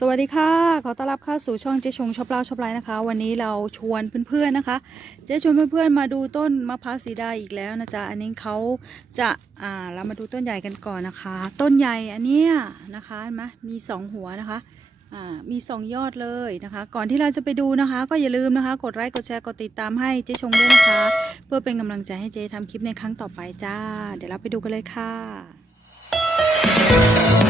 สวัสดีค่ะ ขอต้อนรับเข้าสู่ช่องเจ๊ชงชอบเล่าชอบไลฟ์นะคะ วันนี้เราชวนเพื่อนๆนะคะ เจ๊ชวนเพื่อนๆมาดูต้นมะพร้าวสีดาอีกแล้วนะจ๊ะ อันนี้เขาจะอ่าเรามาดูต้นใหญ่กันก่อนนะคะ ต้นใหญ่อันเนี้ยนะคะเห็นไหมมีสองหัวนะคะอ่ามีสองยอดเลยนะคะ ก่อนที่เราจะไปดูนะคะ ก็อย่าลืมนะคะ กดไลค์กดแชร์กดติดตามให้เจ๊ชงด้วยนะคะ เพื่อเป็นกำลังใจให้เจ๊ทำคลิปในครั้งต่อไปจ้า เดี๋ยวเราไปดูกันเลยค่ะนะคะ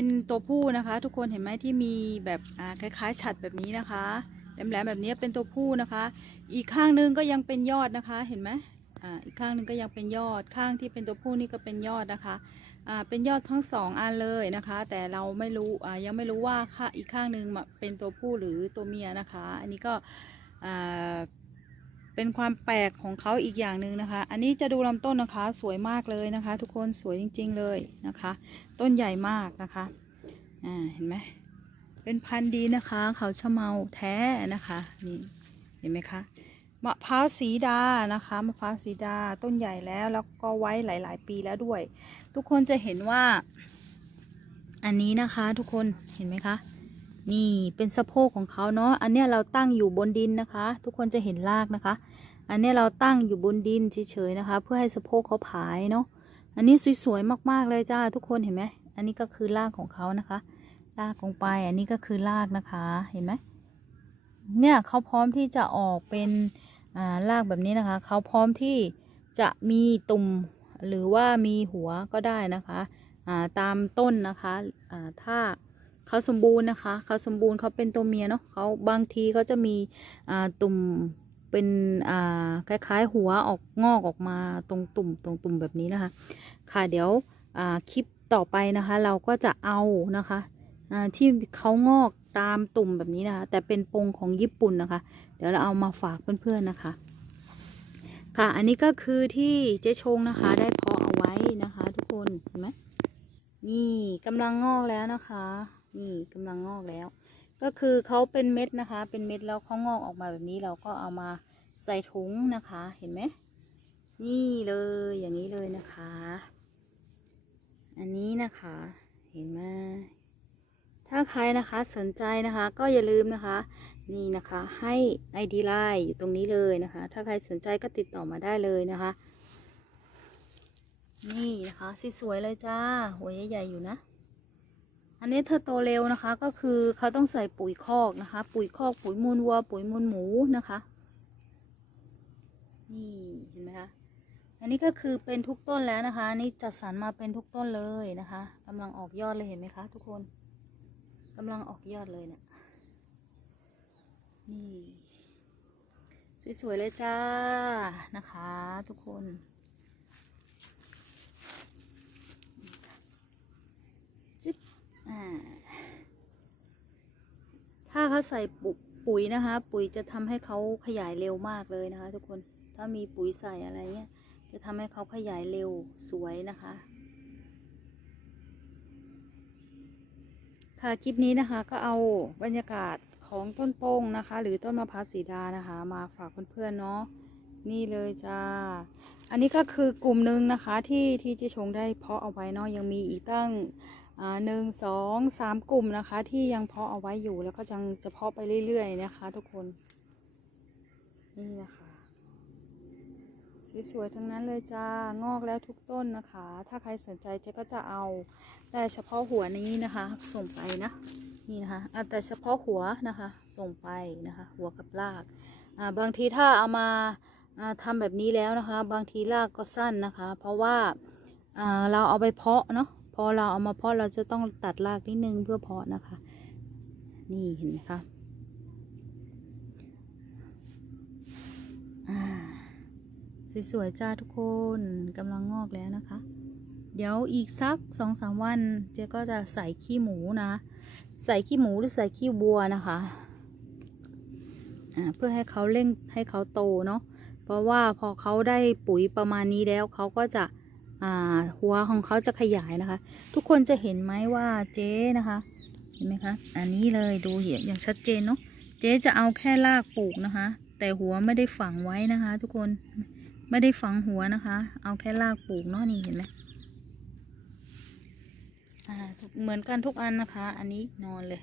เป็นตัวผู้นะคะ ทุกคนเห็นไหมที่มีแบบคล้ายๆฉัดแบบนี้นะคะแหลมๆแบบนี้เป็นตัวผู้นะคะ อีกข้างนึงก็ยังเป็นยอดนะคะ เห็นไหมอ่าอีกข้างนึงก็ยังเป็นยอดข้างที่เป็นตัวผู้นี่ก็เป็นยอดนะคะอ่าเป็นยอดทั้งสองอันเลยนะคะ แต่เราไม่รู้อ่ายังไม่รู้ว่าค่าอีกข้างนึงเป็นตัวผู้หรือตัวเมียนะคะ อันนี้ก็อ่า เป็นความแปลกของเขาอีกอย่างหนึ่งนะคะ อันนี้จะดูลำต้นนะคะ สวยมากเลยนะคะ ทุกคนสวยจริง ๆ เลยนะคะ ต้นใหญ่มากนะคะอ่าเห็นไหมเป็นพันธุ์ดีนะคะ เขาชะเมาแท้นะคะนี่เห็นไหมคะมะพร้าวสีดานะคะมะพร้าวสีดาต้นใหญ่แล้วแล้วก็ไว้หลาย ๆ ปีแล้วด้วย ทุกคนจะเห็นว่า อันนี้นะคะ ทุกคนเห็นไหมคะ นี่เป็นสะโพกของเขาเนาะ อันเนี้ยเราตั้งอยู่บนดินนะคะ ทุกคนจะเห็นรากนะคะ อันเนี้ยเราตั้งอยู่บนดินเฉยๆนะคะ เพื่อให้สะโพกเขาผายเนาะ อันนี้สวยๆมากๆเลยจ้าทุกคนเห็นไหม อันนี้ก็คือรากของเขานะคะ รากลงไป อันนี้ก็คือรากนะคะ เห็นไหม เนี่ยเขาพร้อมที่จะออกเป็นารากแบบนี้นะคะ เขาพร้อมที่จะมีตุ่มหรือว่ามีหัวก็ได้นะคะาตามต้นนะคะ ถ้า เขาสมบูรณ์นะคะเขาสมบูรณ์เขาเป็นตัวเมียเนาะเขาบางทีเขาจะมีตุ่มเป็นคล้ายๆ หัวออกงอกออกมาตรงตุ่มตรงตุ่มแบบนี้นะคะ ค่ะเดี๋ยวคลิปต่อไปนะคะ เราก็จะเอานะคะที่เขางอกตามตุ่มแบบนี้นะคะ แต่เป็นปงของญี่ปุ่นนะคะ เดี๋ยวเราเอามาฝากเพื่อนๆนะคะ ค่ะอันนี้ก็คือที่เจ๊ชงนะคะ ได้เพาะเอาไว้นะคะ ทุกคนเห็นไหมนี่กำลังงอกแล้วนะคะ นี่กำลังงอกแล้ว ก็คือเขาเป็นเม็ดนะคะ เป็นเม็ดแล้วเขางอกออกมาแบบนี้เราก็เอามาใส่ถุงนะคะ เห็นไหมนี่เลยอย่างนี้เลยนะคะ อันนี้นะคะ เห็นไหมถ้าใครนะคะสนใจนะคะ ก็อย่าลืมนะคะ นี่นะคะให้ ID ไลน์อยู่ตรงนี้เลยนะคะ ถ้าใครสนใจก็ติดต่อมาได้เลยนะคะ นี่นะคะสสวยเลยจ้าหัวใหญ่ๆอยู่นะ อันนี้เธอโตเร็วนะคะก็คือเขาต้องใส่ปุ๋ยคอกนะคะ ปุ๋ยคอกปุ๋ยมูลวัว ปุ๋ยมูลหมูนะคะนี่เห็นไหมคะอันนี้ก็คือเป็นทุกต้นแล้วนะคะนนี่จัดสรรมาเป็นทุกต้นเลยนะคะกำลังออกยอดเลยเห็นไหมคะ ทุกคนกำลังออกยอดเลยเนี่ยนี่สวยๆเลยจ้านะคะ ทุกคน อ่าถ้าเขาใส่ปุ๋ยนะคะ ปุ๋ยจะทำให้เขาขยายเร็วมากเลยนะคะ ทุกคนถ้ามีปุ๋ยใส่อะไรเงี้ยจะทำให้เขาขยายเร็วสวยนะคะ ค่ะคลิปนี้นะคะก็เอาบรรยากาศของต้นโป้งนะคะ หรือต้นมะพร้าวสีดานะคะ มาฝากเพื่อนๆเนาะนี่เลยจ้า อันนี้ก็คือกลุ่มหนึ่งนะคะที่ที่เจชงได้เพาะเอาไว้เนาะยังมีอีกตั้ง หนึ่งสองสามกลุ่มนะคะ ที่ยังเพาะเอาไว้อยู่แล้วก็ยังจะเพาะไปเรื่อยๆนะคะ ทุกคนนี่นะคะสวยๆทั้งนั้นเลยจ้างอกแล้วทุกต้นนะคะ ถ้าใครสนใจเจ๊ก็จะเอาแต่เฉพาะหัวนี้นะคะ ส่งไปนะนี่นะคะเอาแต่เฉพาะหัวนะคะ ส่งไปนะคะ หัวกับรากอ่าบางทีถ้าเอามาอ่าทำแบบนี้แล้วนะคะ บางทีรากก็สั้นนะคะ เพราะว่าอ่าเราเอาไปเพาะเนาะ อเราเอามาเพาะเราจะต้องตัดรากนิดนึงเพื่อเพาะนะคะ นี่เห็นไหมคะสวยๆจ้าทุกคนกำลังงอกแล้วนะคะ เดี๋ยวอีกสักสองสามวัน เจ๊ก็จะใส่ขี้หมูนะ ใส่ขี้หมูหรือใส่ขี้วัวนะคะเพื่อให้เขาเร่งให้เขาโตเนาะเพราะว่าพอเขาได้ปุ๋ยประมาณนี้แล้วเขาก็จะ หัวของเขาจะขยายนะคะ ทุกคนจะเห็นไหมว่าเจ๊นะคะ เห็นไหมคะ อันนี้เลยดูเห็นอย่างชัดเจนเนาะ เจ๊จะเอาแค่รากปลูกนะคะ แต่หัวไม่ได้ฝังไว้นะคะ ทุกคน ไม่ได้ฝังหัวนะคะ เอาแค่รากปลูกเนาะนี่เห็นไหมเหมือนกันทุกอันนะคะ อันนี้นอนเลย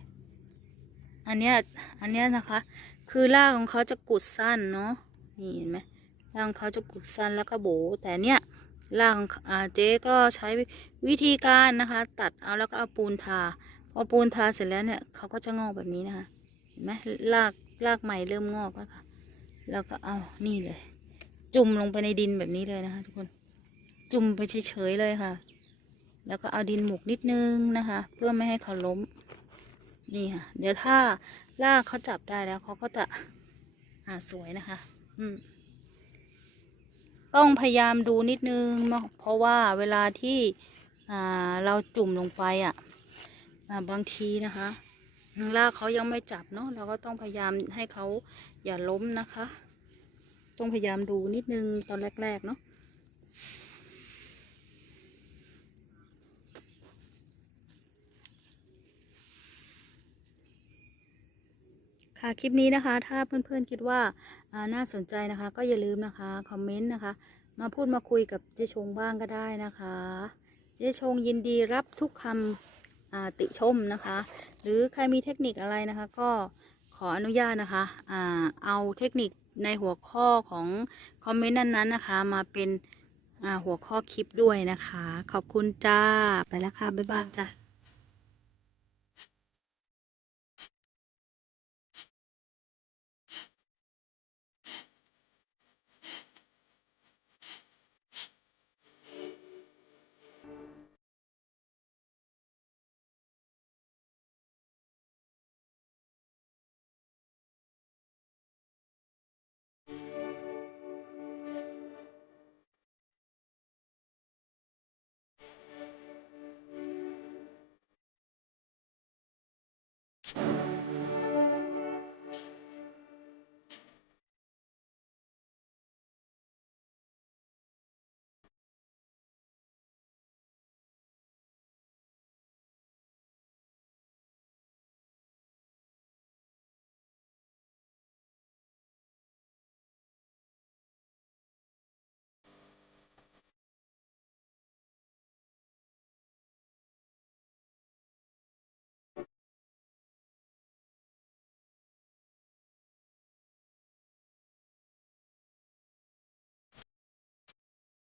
อันเนี้ย อันเนี้ยนะคะ คือรากของเขาจะกุดสั้นเนาะ นี่เห็นไหมรากของเขาจะกุดสั้นแล้วก็โบ แต่เนี้ย รากของเจ๊ก็ใช้วิธีการนะคะ ตัดเอาแล้วก็เอาปูนทาพอปูนทาเสร็จแล้วเนี่ยเขาก็จะงอกแบบนี้นะคะเห็นไหมรากรากใหม่เริ่มงอกแล้วค่ะ แล้วก็เอานี่เลย จุ่มลงไปในดินแบบนี้เลยนะคะ ทุกคนจุ่มไปเฉยๆเลยค่ะ แล้วก็เอาดินหมกนิดนึงนะคะ เพื่อไม่ให้เขาล้มนี่ค่ะ เดี๋ยวถ้ารากเขาจับได้แล้วเขาก็จะอ่าสวยนะคะ อืม ต้องพยายามดูนิดนึงเนาะเพราะว่าเวลาที่เราจุ่มลงไปอะอ่าบางทีนะคะลากเขายังไม่จับเนาะเราก็ต้องพยายามให้เขาอย่าล้มนะคะ ต้องพยายามดูนิดนึงตอนแรกๆเนาะ ค่ะคลิปนี้นะคะ ถ้าเพื่อนๆคิดว่าน่าสนใจนะคะ ก็อย่าลืมนะคะคอมเมนต์นะคะ มาพูดมาคุยกับเจ๊ชงบ้างก็ได้นะคะ เจ๊ชงยินดีรับทุกคำติชมนะคะ หรือใครมีเทคนิคอะไรนะคะ ก็ขออนุญาตนะคะอ่าเอาเทคนิคในหัวข้อของคอมเมนต์นั้นๆนะคะ มาเป็นหัวข้อคลิปด้วยนะคะ ขอบคุณจ้าไปแล้วค่ะบ๊ายบายจ้า